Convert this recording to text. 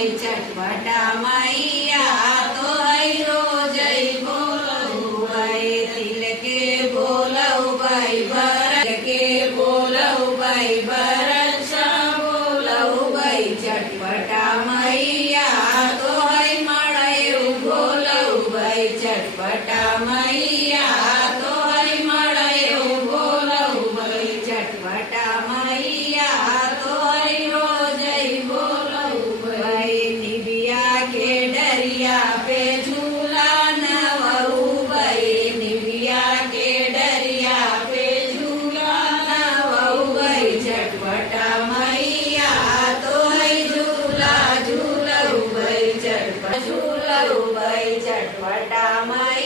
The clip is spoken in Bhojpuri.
भाई चटपटा मैया तो है रोज बोलो भाई तिल के बोलो भाई भरत के बोलो भाई भरत बोलो भाई चटपटा मैया तो है મળે बोलो भाई चटपटा मैया तो है મળે बोलो भाई चटपटा मैया तो है रोज बोलो भाई निबिया के डरिया पे झूला नवऊ भाई निबिया के डरिया पे झूला नवऊ भाई चटपटा मैया तो है झूला झूलऊ भाई चटपटा झूलऊ भाई चटपटा मैया